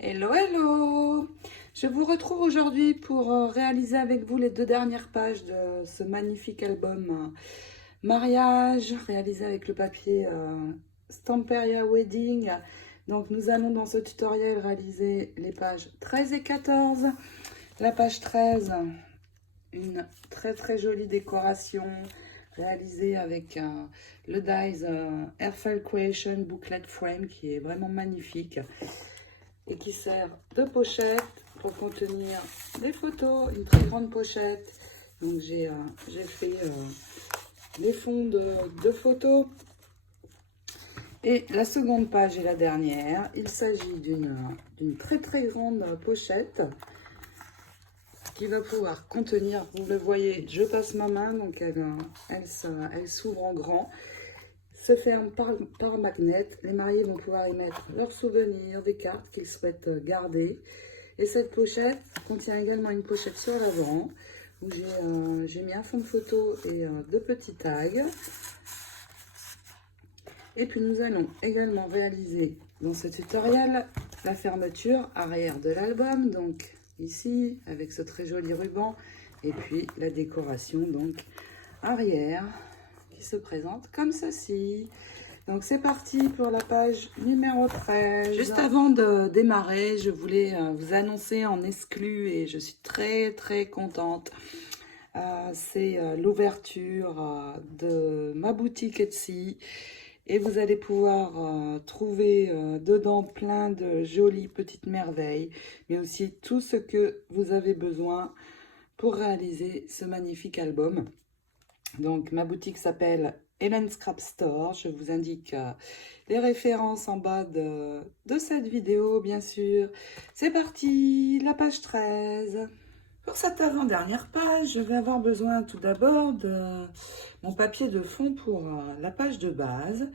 Hello, hello! Je vous retrouve aujourd'hui pour réaliser avec vous les deux dernières pages de ce magnifique album mariage, réalisé avec le papier Stamperia Wedding. Donc nous allons dans ce tutoriel réaliser les pages 13 et 14. La page 13, une très jolie décoration réalisée avec le Dies Airfile Creation Booklet Frame qui est vraiment magnifique et qui sert de pochette pour contenir des photos, une très grande pochette. Donc j'ai fait des fonds de photos. Et la seconde page est la dernière. Il s'agit d'une très grande pochette qui va pouvoir contenir, vous le voyez, je passe ma main, donc elle s'ouvre en grand, se ferme par magnet. Les mariés vont pouvoir y mettre leurs souvenirs, des cartes qu'ils souhaitent garder. Et cette pochette contient également une pochette sur l'avant où j'ai mis un fond de photo et deux petits tags. Et puis nous allons également réaliser dans ce tutoriel la fermeture arrière de l'album, donc ici avec ce très joli ruban, et puis la décoration donc arrière qui se présente comme ceci. Donc c'est parti pour la page numéro 13. Juste avant de démarrer, je voulais vous annoncer en exclu, et je suis très contente. C'est l'ouverture de ma boutique Etsy. Et vous allez pouvoir trouver dedans plein de jolies petites merveilles, mais aussi tout ce que vous avez besoin pour réaliser ce magnifique album. Donc ma boutique s'appelle Helen Scrap Store. Je vous indique les références en bas de cette vidéo, bien sûr. C'est parti, la page 13. Pour cette avant-dernière page, je vais avoir besoin tout d'abord de mon papier de fond pour la page de base.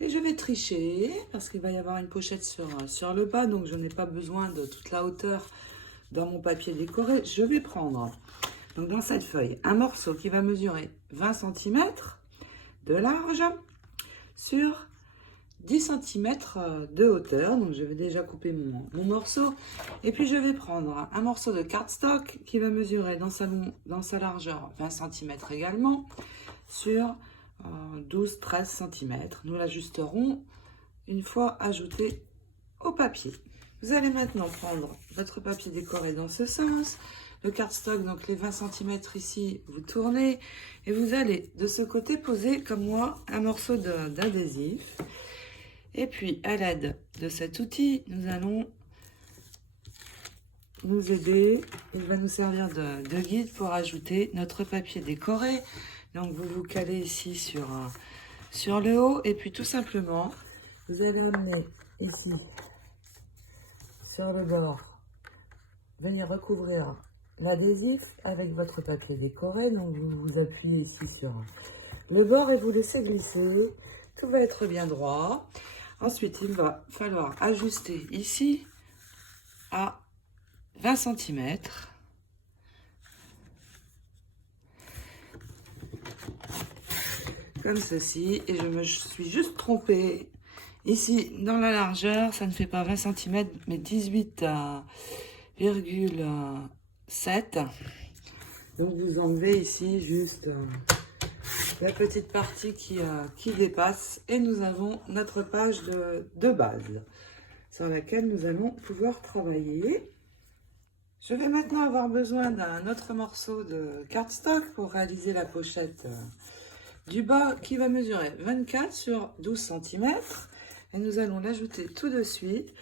Et je vais tricher parce qu'il va y avoir une pochette sur le bas, donc je n'ai pas besoin de toute la hauteur dans mon papier décoré. Je vais prendre donc dans cette feuille un morceau qui va mesurer 20 cm de large sur 10 cm de hauteur. Donc je vais déjà couper mon morceau, et puis je vais prendre un morceau de cardstock qui va mesurer dans sa largeur 20 cm également sur 12-13 cm. Nous l'ajusterons une fois ajouté au papier. Vous allez maintenant prendre votre papier décoré dans ce sens, le cardstock, donc les 20 cm ici, vous tournez et vous allez de ce côté poser comme moi un morceau d'adhésif. Et puis, à l'aide de cet outil, nous allons nous aider. Il va nous servir de guide pour ajouter notre papier décoré. Donc, vous vous calez ici sur le haut. Et puis, tout simplement, vous allez amener ici, sur le bord, venir recouvrir l'adhésif avec votre papier décoré. Donc, vous vous appuyez ici sur le bord et vous laissez glisser. Tout va être bien droit. Ensuite, il va falloir ajuster ici à 20 cm. Comme ceci. Et je me suis juste trompée. Ici, dans la largeur, ça ne fait pas 20 cm, mais 18,7. Donc, vous enlevez ici juste la petite partie qui dépasse, et nous avons notre page de base sur laquelle nous allons pouvoir travailler. Je vais maintenant avoir besoin d'un autre morceau de cardstock pour réaliser la pochette du bas qui va mesurer 24 sur 12 cm, et nous allons l'ajouter tout de suite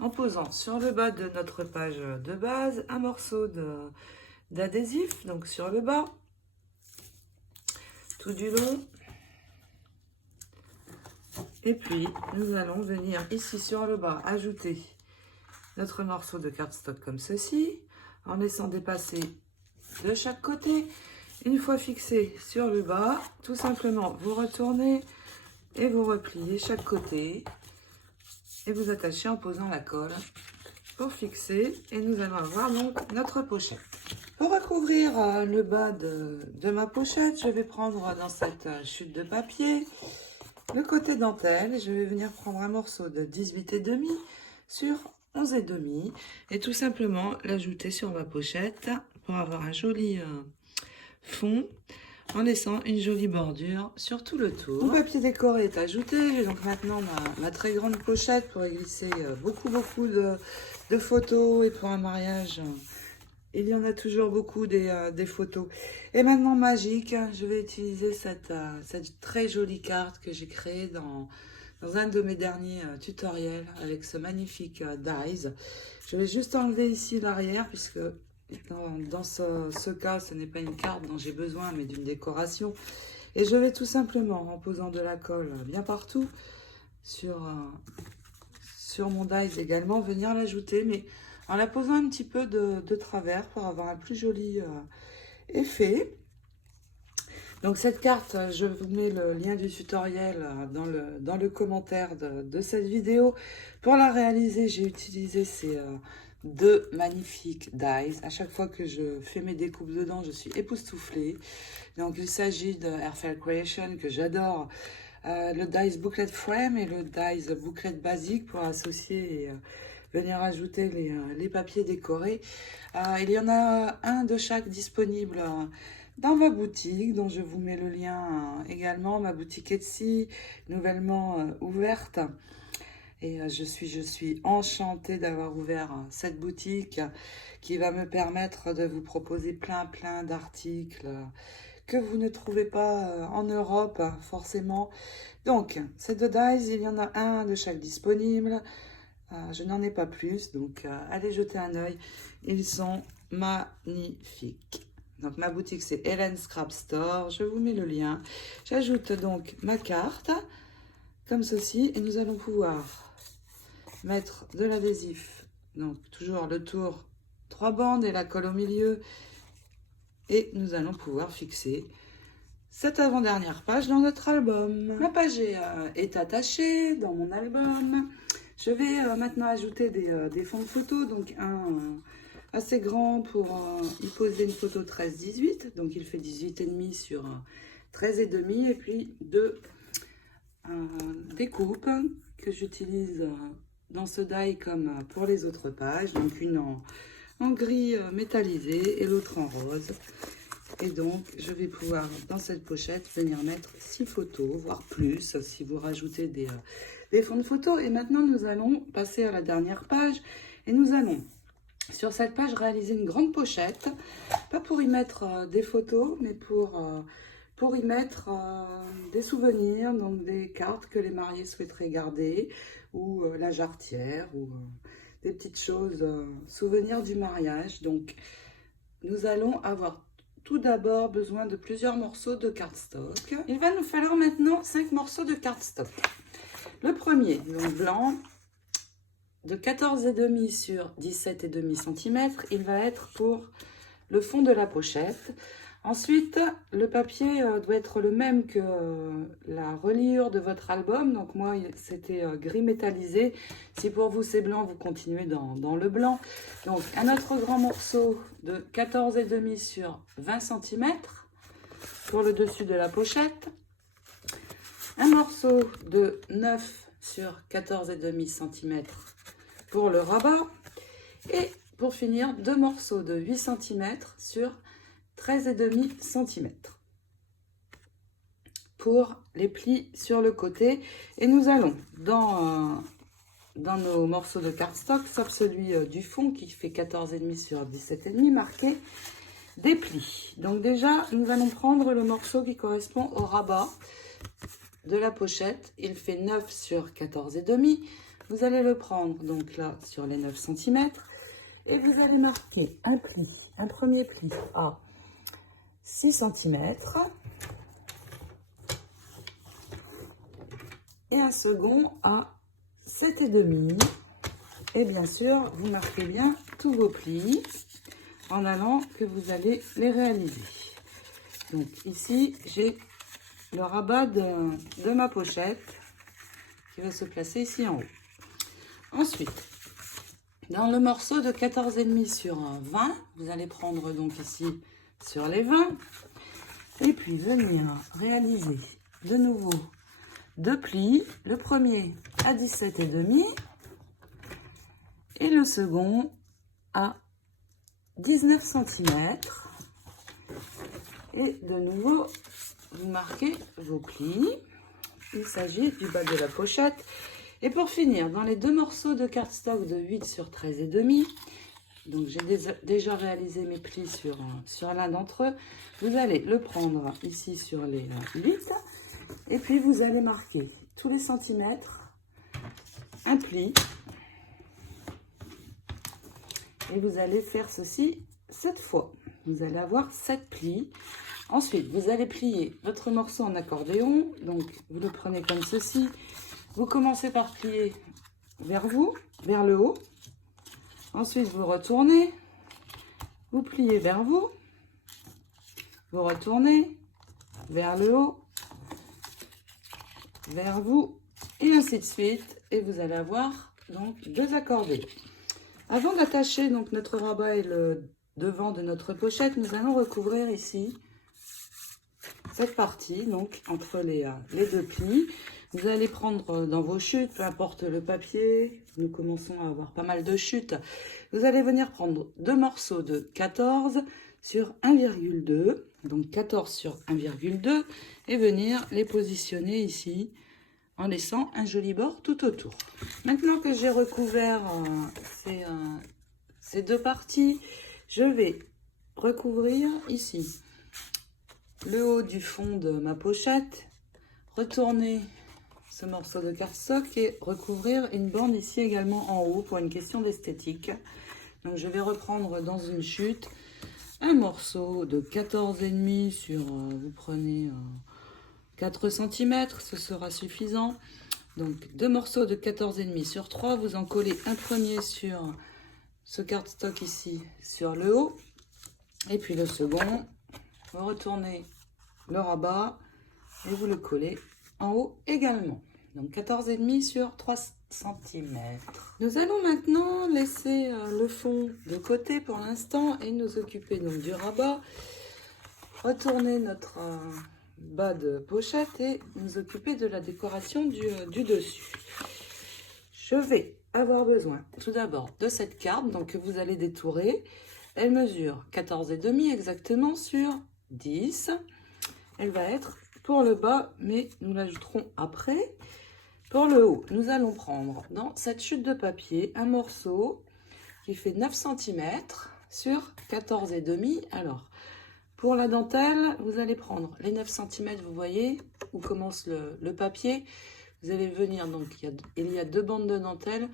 en posant sur le bas de notre page de base un morceau d'adhésif, donc sur le bas, tout du long. Et puis, nous allons venir ici sur le bas ajouter notre morceau de cardstock comme ceci, en laissant dépasser de chaque côté. Une fois fixé sur le bas, tout simplement, vous retournez et vous repliez chaque côté et vous attachez en posant la colle pour fixer. Et nous allons avoir donc notre pochette. Pour recouvrir le bas de ma pochette, je vais prendre dans cette chute de papier le côté dentelle, et je vais venir prendre un morceau de 18,5 sur 11,5 et tout simplement l'ajouter sur ma pochette pour avoir un joli fond en laissant une jolie bordure sur tout le tour. Mon papier décoré est ajouté. J'ai donc maintenant ma très grande pochette pour y glisser beaucoup de photos et pour un mariage. Il y en a toujours beaucoup des photos. Et maintenant, magique, je vais utiliser cette très jolie carte que j'ai créée dans un de mes derniers tutoriels avec ce magnifique dies. Je vais juste enlever ici l'arrière puisque dans ce cas, ce n'est pas une carte dont j'ai besoin mais d'une décoration. Et je vais tout simplement, en posant de la colle bien partout sur mon dies également, venir l'ajouter, mais en la posant un petit peu de travers pour avoir un plus joli effet. Donc cette carte, je vous mets le lien du tutoriel dans le commentaire de cette vidéo. Pour la réaliser, j'ai utilisé ces deux magnifiques dies. À chaque fois que je fais mes découpes dedans, je suis époustouflée. Donc il s'agit de Airfare Creation que j'adore. Le dies booklet frame et le dies booklet basique pour associer et venir ajouter les papiers décorés. Il y en a un de chaque disponible dans ma boutique, dont je vous mets le lien également, ma boutique Etsy, nouvellement ouverte. Et je suis enchantée d'avoir ouvert cette boutique qui va me permettre de vous proposer plein d'articles que vous ne trouvez pas en Europe forcément. Donc, ces deux dies, il y en a un de chaque disponible. Je n'en ai pas plus, donc allez jeter un œil. Ils sont magnifiques. Donc ma boutique c'est Helen Scrap Store, je vous mets le lien. J'ajoute donc ma carte, comme ceci, et nous allons pouvoir mettre de l'adhésif. Donc toujours le tour, 3 bandes et la colle au milieu. Et nous allons pouvoir fixer cette avant-dernière page dans notre album. Ma page est attachée dans mon album. Je vais maintenant ajouter des fonds de photo, donc un assez grand pour y poser une photo 13-18, donc il fait 18,5 sur 13,5, et puis deux découpes que j'utilise dans ce die comme pour les autres pages, donc une en gris métallisé et l'autre en rose. Et donc, je vais pouvoir, dans cette pochette, venir mettre 6 photos, voire plus, si vous rajoutez des fonds de photos. Et maintenant, nous allons passer à la dernière page. Et nous allons, sur cette page, réaliser une grande pochette. Pas pour y mettre des photos, mais pour y mettre des souvenirs, donc des cartes que les mariés souhaiteraient garder, ou la jarretière, ou des petites choses, souvenirs du mariage. Donc, nous allons avoir tout d'abord besoin de plusieurs morceaux de cardstock. Il va nous falloir maintenant 5 morceaux de cardstock. Le premier, donc blanc, de 14,5 sur 17,5 cm. Il va être pour le fond de la pochette. Ensuite, le papier doit être le même que la reliure de votre album. Donc moi, c'était gris métallisé. Si pour vous c'est blanc, vous continuez dans le blanc. Donc un autre grand morceau de 14,5 sur 20 cm pour le dessus de la pochette. Un morceau de 9 sur 14,5 cm pour le rabat. Et pour finir, 2 morceaux de 8 cm sur 13,5 cm pour les plis sur le côté. Et nous allons dans nos morceaux de cardstock, sauf celui du fond qui fait 14,5 sur 17,5, marquer des plis. Donc déjà, nous allons prendre le morceau qui correspond au rabat de la pochette. Il fait 9 sur 14,5. Vous allez le prendre donc là sur les 9 cm et vous allez marquer un pli, un premier pli à 6 cm et un second à 7,5. Et bien sûr, vous marquez bien tous vos plis en allant que vous allez les réaliser. Donc ici, j'ai le rabat de ma pochette qui va se placer ici en haut. Ensuite, dans le morceau de 14,5 sur 20, vous allez prendre donc ici sur les 20 et puis venir réaliser de nouveau 2 plis. Le premier à 17,5 Et le second à 19 cm. Et de nouveau, vous marquez vos plis. Il s'agit du bas de la pochette. Et pour finir, dans les deux morceaux de cardstock de 8 sur 13,5, donc j'ai déjà réalisé mes plis sur l'un d'entre eux, vous allez le prendre ici sur les 8 et puis vous allez marquer tous les centimètres un pli et vous allez faire ceci 7 fois. Vous allez avoir 7 plis. Ensuite, vous allez plier votre morceau en accordéon. Donc, vous le prenez comme ceci. Vous commencez par plier vers vous, vers le haut. Ensuite, vous retournez. Vous pliez vers vous. Vous retournez vers le haut, vers vous, et ainsi de suite. Et vous allez avoir donc 2 accordéons. Avant d'attacher donc notre rabat et le devant de notre pochette, nous allons recouvrir ici cette partie, donc entre les deux plis. Vous allez prendre dans vos chutes, peu importe le papier, nous commençons à avoir pas mal de chutes. Vous allez venir prendre 2 morceaux de 14 sur 1,2, donc 14 sur 1,2, et venir les positionner ici en laissant un joli bord tout autour. Maintenant que j'ai recouvert ces deux parties, je vais recouvrir ici le haut du fond de ma pochette, retourner ce morceau de cardstock et recouvrir une bande ici également en haut pour une question d'esthétique. Donc je vais reprendre dans une chute un morceau de 14,5 sur, vous prenez 4 cm, ce sera suffisant. Donc 2 morceaux de 14,5 sur 3, vous en collez un premier sur ce cardstock ici sur le haut. Et puis le second, vous retournez le rabat et vous le collez en haut également. Donc 14,5 sur 3 cm. Nous allons maintenant laisser le fond de côté pour l'instant et nous occuper donc du rabat. Retourner notre bas de pochette et nous occuper de la décoration du dessus. Je vais avoir besoin tout d'abord de cette carte donc que vous allez détourer. Elle mesure 14,5 exactement sur 10. Elle va être pour le bas, mais nous l'ajouterons après. Pour le haut, nous allons prendre dans cette chute de papier un morceau qui fait 9 cm sur 14,5. Alors, pour la dentelle, vous allez prendre les 9 cm, vous voyez où commence le papier. Vous allez venir, donc il y a 2 bandes de dentelle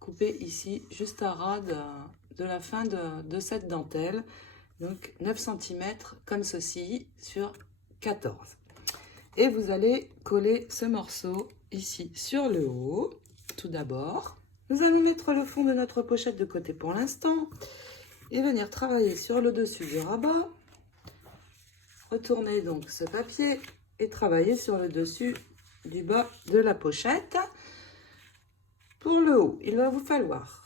coupées ici, juste à ras de la fin de cette dentelle. Donc 9 cm comme ceci sur 14. Et vous allez coller ce morceau ici sur le haut. Tout d'abord, nous allons mettre le fond de notre pochette de côté pour l'instant et venir travailler sur le dessus du rabat. Retourner donc ce papier et travailler sur le dessus du bas de la pochette. Pour le haut, il va vous falloir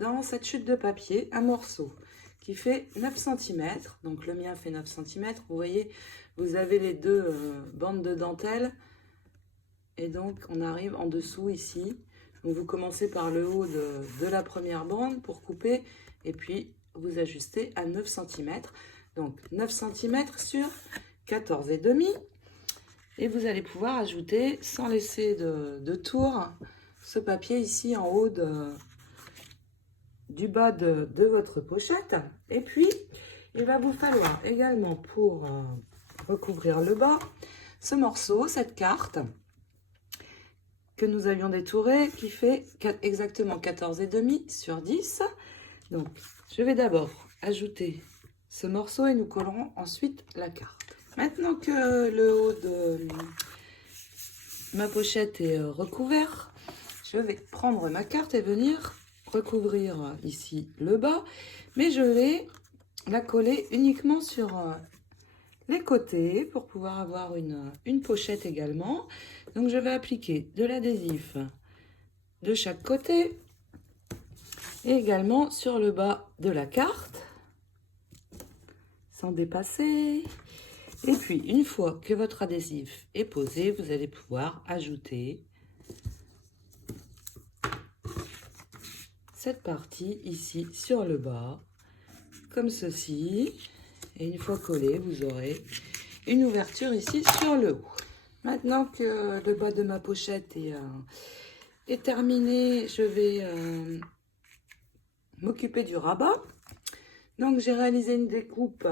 dans cette chute de papier un morceau qui fait 9 cm. Donc le mien fait 9 cm. Vous voyez, vous avez les 2 bandes de dentelle. Et donc on arrive en dessous ici. Donc vous commencez par le haut de la première bande pour couper. Et puis vous ajustez à 9 cm. Donc 9 cm sur 14,5. Et vous allez pouvoir ajouter, sans laisser de tour, ce papier ici en haut du bas de votre pochette. Et puis, il va vous falloir également pour recouvrir le bas, ce morceau, cette carte que nous avions détourée, qui fait exactement 14,5 sur 10. Donc, je vais d'abord ajouter ce morceau et nous collerons ensuite la carte. Maintenant que le haut de ma pochette est recouvert, je vais prendre ma carte et venir recouvrir ici le bas, mais je vais la coller uniquement sur les côtés pour pouvoir avoir une pochette également. Donc je vais appliquer de l'adhésif de chaque côté et également sur le bas de la carte sans dépasser. Et puis une fois que votre adhésif est posé, vous allez pouvoir ajouter cette partie ici sur le bas, comme ceci. Et une fois collé, vous aurez une ouverture ici sur le haut. Maintenant que le bas de ma pochette est terminé, je vais m'occuper du rabat. Donc j'ai réalisé une découpe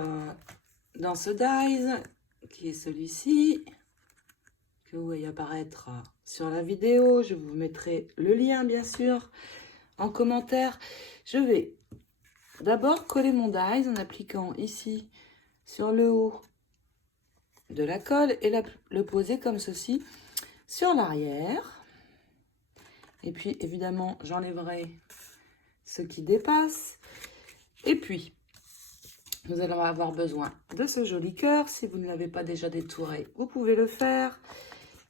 dans ce dies, qui est celui-ci, que vous voyez apparaître sur la vidéo. Je vous mettrai le lien bien sûr en commentaire. Je vais d'abord coller mon dies en appliquant ici sur le haut de la colle et le poser comme ceci sur l'arrière. Et puis évidemment j'enlèverai ce qui dépasse. Et puis nous allons avoir besoin de ce joli cœur. Si vous ne l'avez pas déjà détouré, vous pouvez le faire.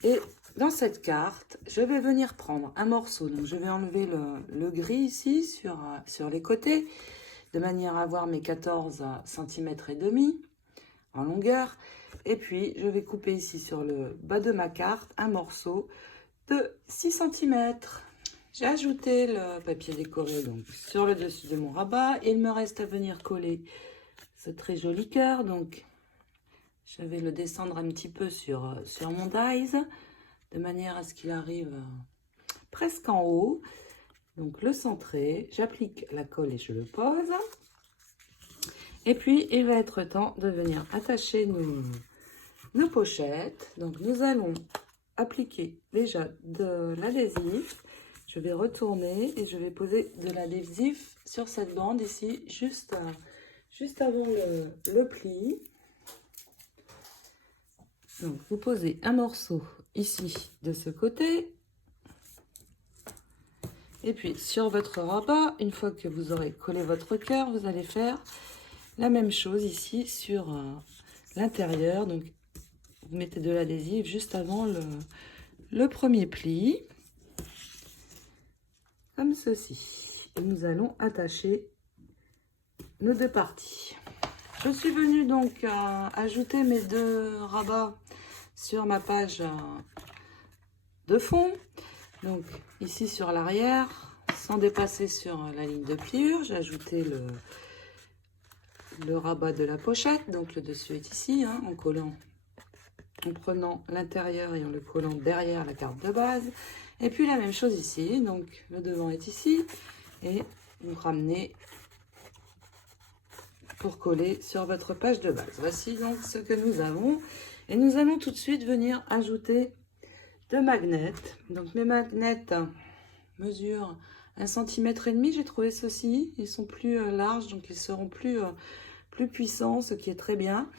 Et dans cette carte, je vais venir prendre un morceau. Donc je vais enlever le gris ici sur les côtés, de manière à avoir mes 14 cm et demi en longueur. Et puis je vais couper ici sur le bas de ma carte un morceau de 6 cm. J'ai ajouté le papier décoré donc sur le dessus de mon rabat. Il me reste à venir coller ce très joli cœur. Donc je vais le descendre un petit peu sur mon dies, de manière à ce qu'il arrive presque en haut. Donc le centrer, j'applique la colle et je le pose. Et puis il va être temps de venir attacher nos pochettes. Donc nous allons appliquer déjà de l'adhésif. Je vais retourner et je vais poser de l'adhésif sur cette bande ici, juste avant le pli. Donc vous posez un morceau ici de ce côté. Et puis sur votre rabat, une fois que vous aurez collé votre cœur, vous allez faire la même chose ici sur l'intérieur. Donc vous mettez de l'adhésif juste avant le premier pli. Comme ceci. Et nous allons attacher nos deux parties. Je suis venue donc ajouter mes deux rabats sur ma page de fond. Donc ici sur l'arrière, sans dépasser sur la ligne de pliure, j'ai ajouté le rabat de la pochette. Donc le dessus est ici, hein, en prenant l'intérieur et en le collant derrière la carte de base. Et puis la même chose ici, donc le devant est ici et vous ramenez pour coller sur votre page de base. Voici donc ce que nous avons et nous allons tout de suite venir ajouter deux magnets. Donc mes magnets mesurent 1,5 cm. J'ai trouvé ceux-ci, ils sont plus larges, donc ils seront plus puissants, ce qui est très bien.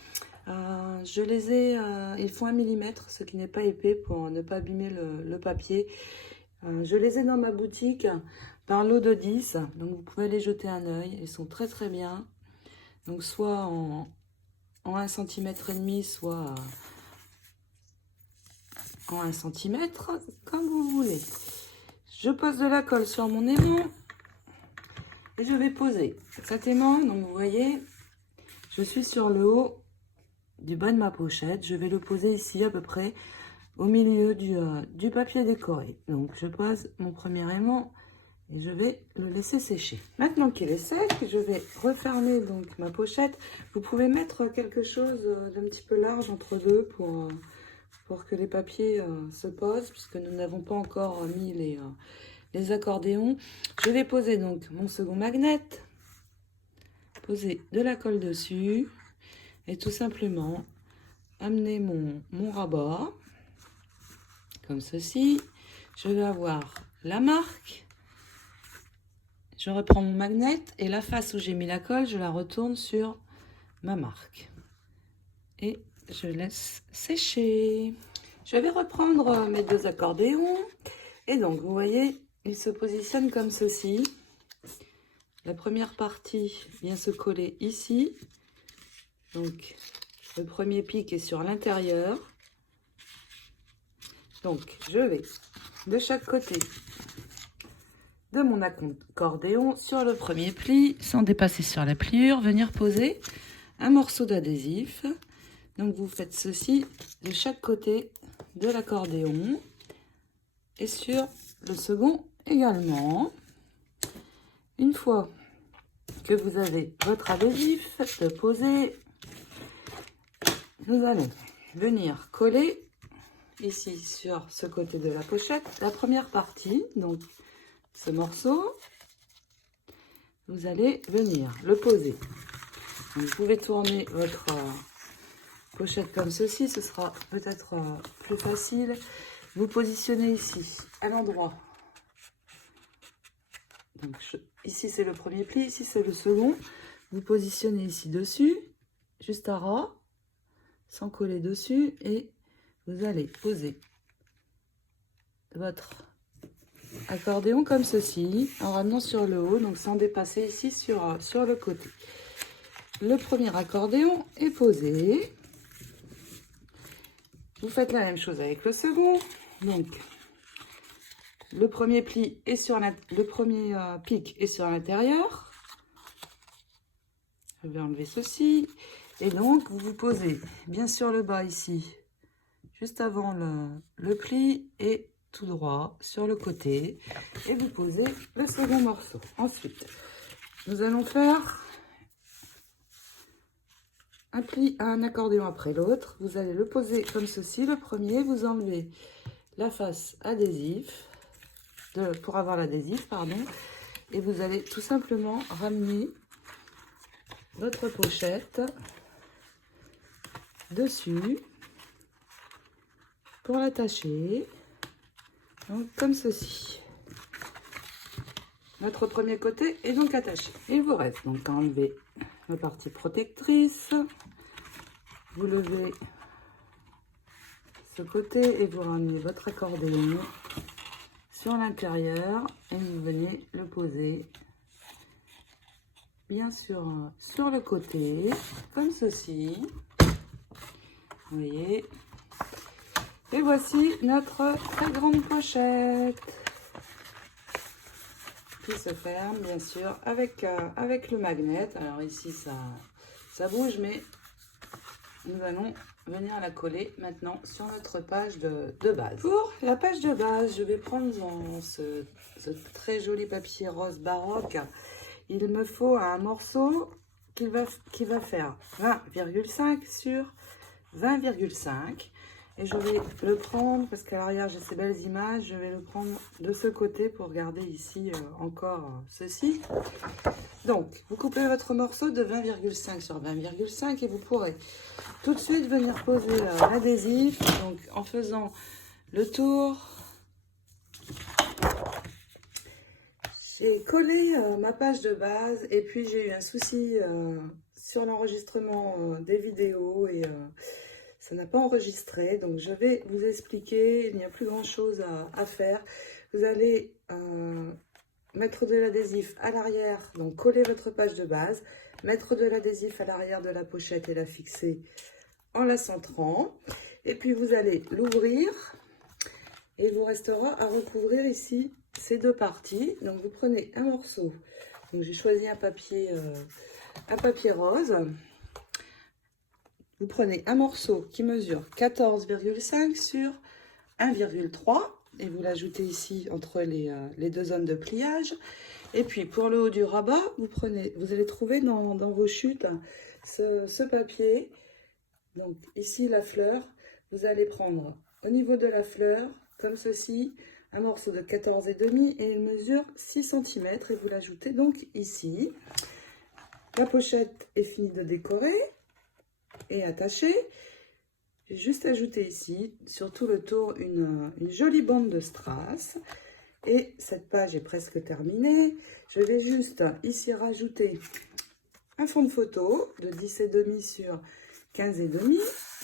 Je les ai, ils font 1 mm, ce qui n'est pas épais pour ne pas abîmer le papier. Je les ai dans ma boutique par lot de 10, donc vous pouvez les jeter un œil, ils sont très très bien. Donc soit en 1,5 cm, soit en 1 cm, comme vous voulez. Je pose de la colle sur mon aimant et je vais poser cet aimant. Donc vous voyez, je suis sur le haut du bas de ma pochette. Je vais le poser ici à peu près au milieu du papier décoré. Donc je pose mon premier aimant et je vais le laisser sécher. Maintenant qu'il est sec, je vais refermer donc ma pochette. Vous pouvez mettre quelque chose d'un petit peu large entre deux pour que les papiers se posent, puisque nous n'avons pas encore mis les accordéons. Je vais poser donc mon second magnet, poser de la colle dessus et tout simplement amener mon rabat comme ceci. Je vais avoir la marque, je reprends mon magnet et la face où j'ai mis la colle, je la retourne sur ma marque et je laisse sécher. Je vais reprendre mes deux accordéons et donc vous voyez, ils se positionnent comme ceci. La première partie vient se coller ici, donc le premier pic est sur l'intérieur. Donc je vais de chaque côté de mon accordéon sur le premier pli, sans dépasser sur la pliure, venir poser un morceau d'adhésif. Donc vous faites ceci de chaque côté de l'accordéon et sur le second également. Une fois que vous avez votre adhésif de poser, nous allons venir coller ici sur ce côté de la pochette la première partie, donc ce morceau. Vous allez venir le poser. Donc, vous pouvez tourner votre pochette comme ceci, ce sera peut-être plus facile. Vous positionnez ici à l'endroit. Donc ici c'est le premier pli, ici c'est le second. Vous positionnez ici dessus, juste à ras, sans coller dessus, et vous allez poser votre accordéon comme ceci, en ramenant sur le haut, donc sans dépasser ici sur le côté. Le premier accordéon est posé. Vous faites la même chose avec le second. Donc, le premier pli est sur le premier pic est sur l'intérieur. Je vais enlever ceci. Et donc, vous vous posez bien sur le bas ici, juste avant le pli, et tout droit sur le côté. Et vous posez le second morceau. Ensuite, nous allons faire un pli à un accordéon après l'autre. Vous allez le poser comme ceci. Le premier, vous enlevez la face adhésif, pour avoir l'adhésif, pardon. Et vous allez tout simplement ramener votre pochette dessus pour l'attacher. Donc comme ceci. Notre premier côté est donc attaché. Il vous reste donc à enlever la partie protectrice. Vous levez ce côté et vous ramenez votre accordéon sur l'intérieur et vous venez le poser bien sûr sur le côté comme ceci. Vous voyez. Et voici notre très grande pochette qui se ferme bien sûr avec le magnet. Alors ici ça bouge, mais nous allons venir la coller maintenant sur notre page de base. Pour la page de base, je vais prendre ce très joli papier rose baroque. Il me faut un morceau qui va faire 20,5 sur 20,5. Et je vais le prendre, parce qu'à l'arrière j'ai ces belles images, je vais le prendre de ce côté pour garder ici encore ceci. Donc, vous coupez votre morceau de 20,5 sur 20,5 et vous pourrez tout de suite venir poser l'adhésif. Donc, en faisant le tour, j'ai collé ma page de base et puis j'ai eu un souci sur l'enregistrement des vidéos et ça n'a pas enregistré. Donc, je vais vous expliquer, il n'y a plus grand chose à faire. Vous allez mettre de l'adhésif à l'arrière, donc coller votre page de base, mettre de l'adhésif à l'arrière de la pochette et la fixer en la centrant. Et puis vous allez l'ouvrir et il vous restera à recouvrir ici ces deux parties. Donc vous prenez un morceau, donc j'ai choisi un papier rose. Vous prenez un morceau qui mesure 14,5 sur 1,3 et vous l'ajoutez ici entre les deux zones de pliage. Et puis pour le haut du rabat, vous allez trouver dans vos chutes ce papier. Donc ici la fleur, vous allez prendre au niveau de la fleur, comme ceci, un morceau de 14,5 et il mesure 6 cm et vous l'ajoutez donc ici. La pochette est finie de décorer et attachée. J'ai juste ajouté ici, sur tout le tour, une jolie bande de strass. Et cette page est presque terminée. Je vais juste ici rajouter un fond de photo de 10,5 sur 15,5.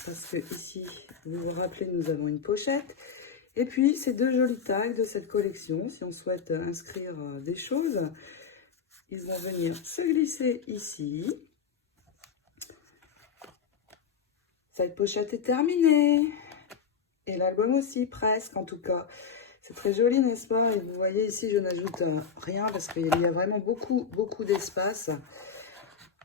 Parce que ici, vous vous rappelez, nous avons une pochette. Et puis, ces deux jolis tags de cette collection, si on souhaite inscrire des choses, ils vont venir se glisser ici. Cette pochette est terminée. Et l'album aussi, presque en tout cas. C'est très joli, n'est-ce pas? Et vous voyez ici, je n'ajoute rien parce qu'il y a vraiment beaucoup d'espace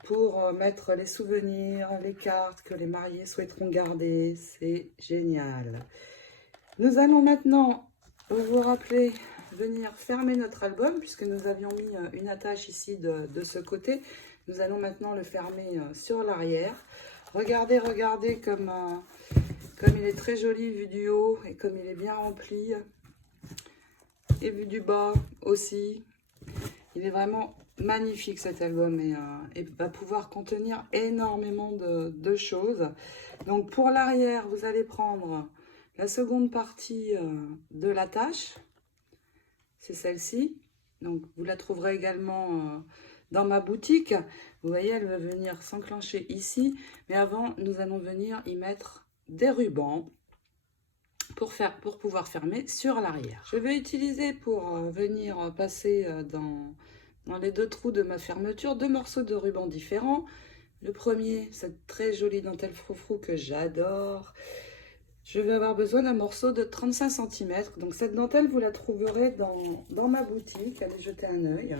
pour mettre les souvenirs, les cartes que les mariés souhaiteront garder. C'est génial. Nous allons maintenant, vous vous rappelez, venir fermer notre album, puisque nous avions mis une attache ici de ce côté. Nous allons maintenant le fermer sur l'arrière. Regardez, regardez comme il est très joli vu du haut et comme il est bien rempli. Et vu du bas aussi. Il est vraiment magnifique cet album et va pouvoir contenir énormément de choses. Donc pour l'arrière, vous allez prendre la seconde partie de l'attache. C'est celle-ci. Donc vous la trouverez également dans ma boutique. Vous voyez, elle va venir s'enclencher ici. Mais avant, nous allons venir y mettre des rubans pour pouvoir fermer sur l'arrière. Je vais utiliser pour venir passer dans les deux trous de ma fermeture 2 morceaux de ruban différents. Le premier, cette très jolie dentelle froufrou que j'adore. Je vais avoir besoin d'un morceau de 35 cm. Donc cette dentelle, vous la trouverez dans ma boutique. Allez jeter un œil.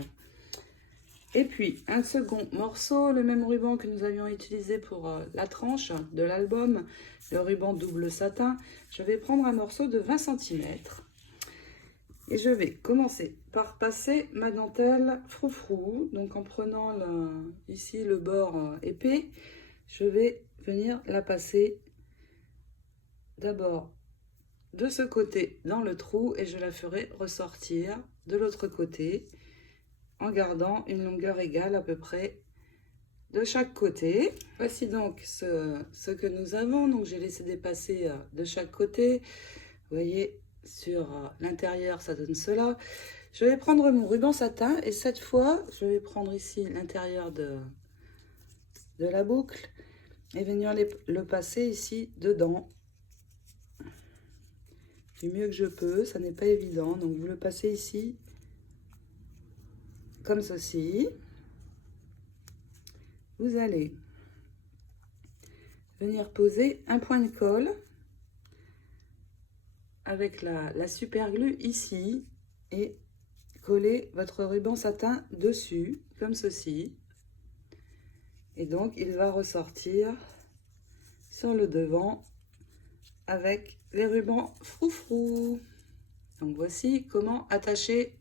Et puis un second morceau, le même ruban que nous avions utilisé pour la tranche de l'album, le ruban double satin. Je vais prendre un morceau de 20 cm. Et je vais commencer par passer ma dentelle froufrou. Donc en prenant ici le bord épais, je vais venir la passer d'abord de ce côté dans le trou et je la ferai ressortir de l'autre côté en gardant une longueur égale à peu près de chaque côté. Voici donc ce que nous avons. Donc j'ai laissé dépasser de chaque côté. Vous voyez, sur l'intérieur, ça donne cela. Je vais prendre mon ruban satin et cette fois, je vais prendre ici l'intérieur de la boucle et venir le passer ici dedans. Du mieux que je peux, ça n'est pas évident. Donc vous le passez ici, comme ceci. Vous allez venir poser un point de colle avec la super glue ici et coller votre ruban satin dessus, comme ceci. Et donc, il va ressortir sur le devant avec les rubans froufrou. Donc, voici comment attacher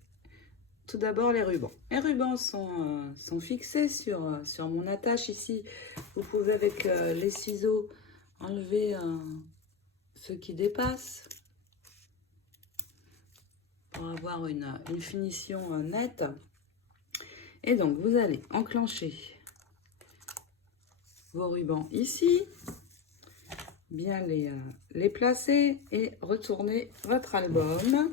tout d'abord les rubans. Les rubans sont fixés sur mon attache ici. Vous pouvez avec les ciseaux enlever ce qui dépasse pour avoir une finition nette. Et donc, vous allez enclencher vos rubans ici, bien les placer et retourner votre album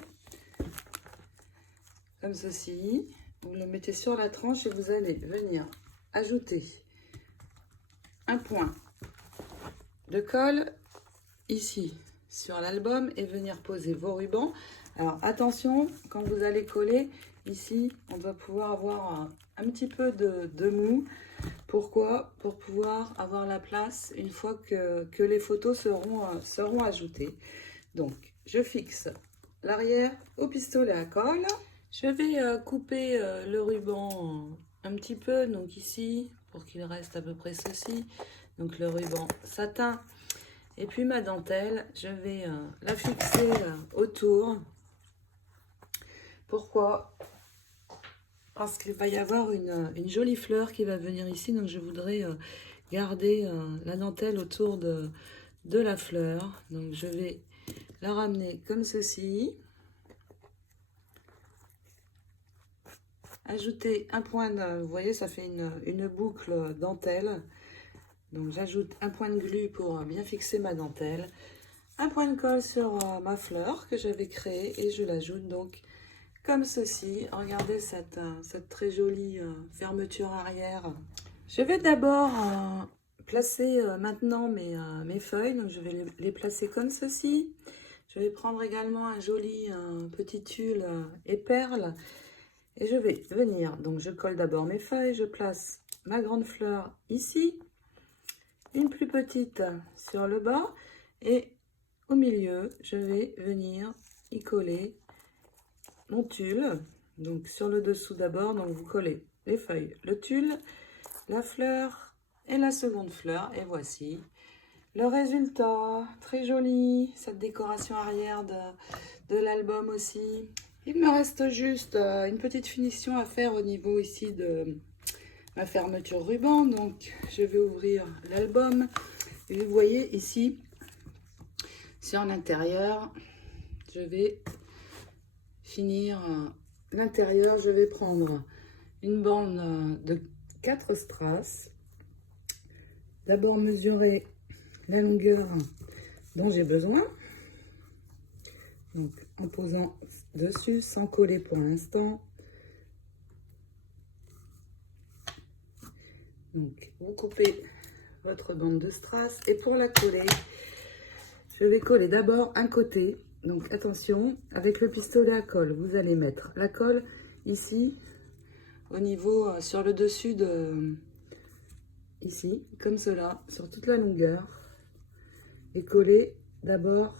comme ceci. Vous le mettez sur la tranche et vous allez venir ajouter un point de colle ici sur l'album et venir poser vos rubans. Alors attention, quand vous allez coller ici, on doit pouvoir avoir un petit peu de mou. Pourquoi? Pour pouvoir avoir la place une fois que les photos seront ajoutées. Donc je fixe l'arrière au pistolet à colle. Je vais couper le ruban un petit peu, donc ici, pour qu'il reste à peu près ceci. Donc le ruban satin. Et puis ma dentelle, je vais la fixer autour. Pourquoi? Parce qu'il va y avoir une jolie fleur qui va venir ici. Donc je voudrais garder la dentelle autour de la fleur. Donc je vais la ramener comme ceci. Ajouter un point de, vous voyez, ça fait une boucle dentelle. Donc j'ajoute un point de glu pour bien fixer ma dentelle. Un point de colle sur ma fleur que j'avais créée et je l'ajoute donc comme ceci. Regardez cette très jolie fermeture arrière. Je vais d'abord placer maintenant mes feuilles. Donc je vais les placer comme ceci. Je vais prendre également un joli petit tulle et perles. Et je vais venir, donc je colle d'abord mes feuilles, je place ma grande fleur ici, une plus petite sur le bas et au milieu, je vais venir y coller mon tulle. Donc sur le dessous d'abord, donc vous collez les feuilles, le tulle, la fleur et la seconde fleur. Et voici le résultat, très joli, cette décoration arrière de l'album aussi. Il me reste juste une petite finition à faire au niveau ici de ma fermeture ruban. Donc, je vais ouvrir l'album. Et vous voyez ici, sur l'intérieur, je vais finir l'intérieur. Je vais prendre une bande de 4 strass. D'abord mesurer la longueur dont j'ai besoin. Donc, en posant dessus, sans coller pour l'instant. Donc, vous coupez votre bande de strass. Et pour la coller, je vais coller d'abord un côté. Donc, attention, avec le pistolet à colle, vous allez mettre la colle ici, au niveau, sur le dessus de... Ici, comme cela, sur toute la longueur. Et coller d'abord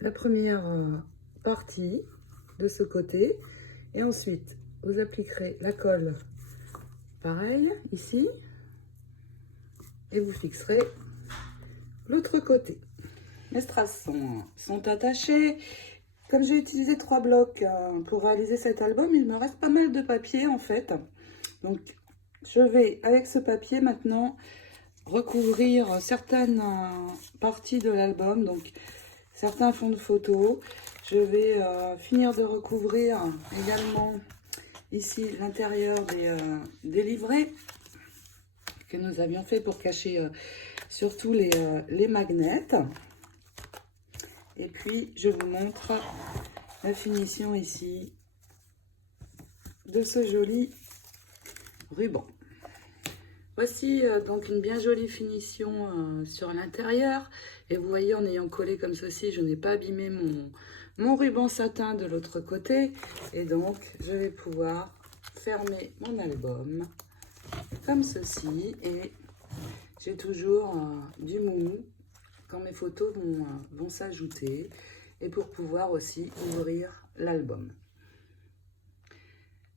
la première partie de ce côté. Et ensuite, vous appliquerez la colle pareil, ici. Et vous fixerez l'autre côté. Les strass sont attachés. Comme j'ai utilisé 3 blocs pour réaliser cet album, il me reste pas mal de papier en fait. Donc, je vais, avec ce papier maintenant, recouvrir certaines parties de l'album. Donc, certains fonds de photos. Je vais finir de recouvrir également ici l'intérieur des livrets que nous avions fait pour cacher surtout les magnets. Et puis, je vous montre la finition ici de ce joli ruban. Voici donc une bien jolie finition sur l'intérieur. Et vous voyez, en ayant collé comme ceci, je n'ai pas abîmé mon ruban satin de l'autre côté. Et donc, je vais pouvoir fermer mon album comme ceci. Et j'ai toujours du mou quand mes photos vont s'ajouter. Et pour pouvoir aussi ouvrir l'album.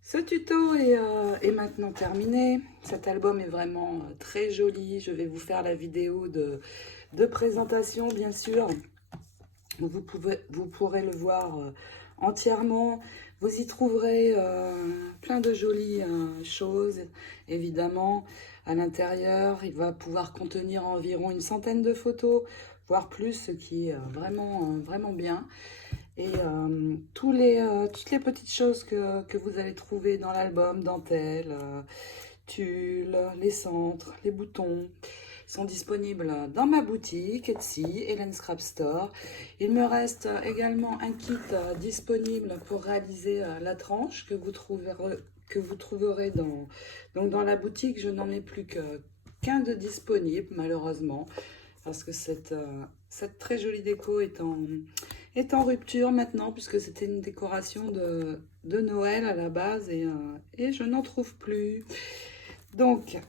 Ce tuto est maintenant terminé. Cet album est vraiment très joli. Je vais vous faire la vidéo de présentation, bien sûr. Vous pourrez le voir entièrement. Vous y trouverez plein de jolies choses, évidemment. À l'intérieur, il va pouvoir contenir environ une centaine de photos, voire plus, ce qui est vraiment bien. Et toutes les petites choses que vous allez trouver dans l'album, dentelle, tulle, les centres, les boutons, sont disponibles dans ma boutique Etsy, Hélène Scrap Store. Il me reste également un kit disponible pour réaliser la tranche que vous trouverez dans la boutique. Je n'en ai plus qu'un de disponible, malheureusement, parce que cette très jolie déco est en rupture maintenant, puisque c'était une décoration de Noël à la base, et je n'en trouve plus. Donc,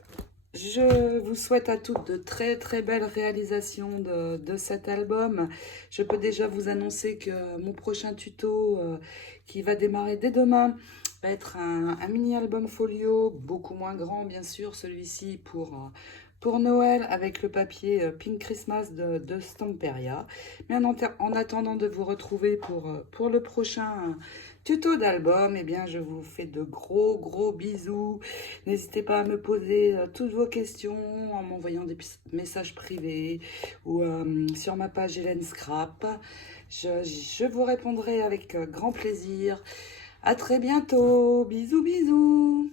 je vous souhaite à toutes de très belles réalisations de cet album. Je peux déjà vous annoncer que mon prochain tuto, qui va démarrer dès demain, va être un mini-album folio, beaucoup moins grand bien sûr, celui-ci pour Noël, avec le papier Pink Christmas de Stamperia. Mais en attendant de vous retrouver pour le prochain tuto d'album, eh bien je vous fais de gros bisous. N'hésitez pas à me poser toutes vos questions en m'envoyant des messages privés ou sur ma page Hélène Scrap. Je vous répondrai avec grand plaisir. À très bientôt. Bisous.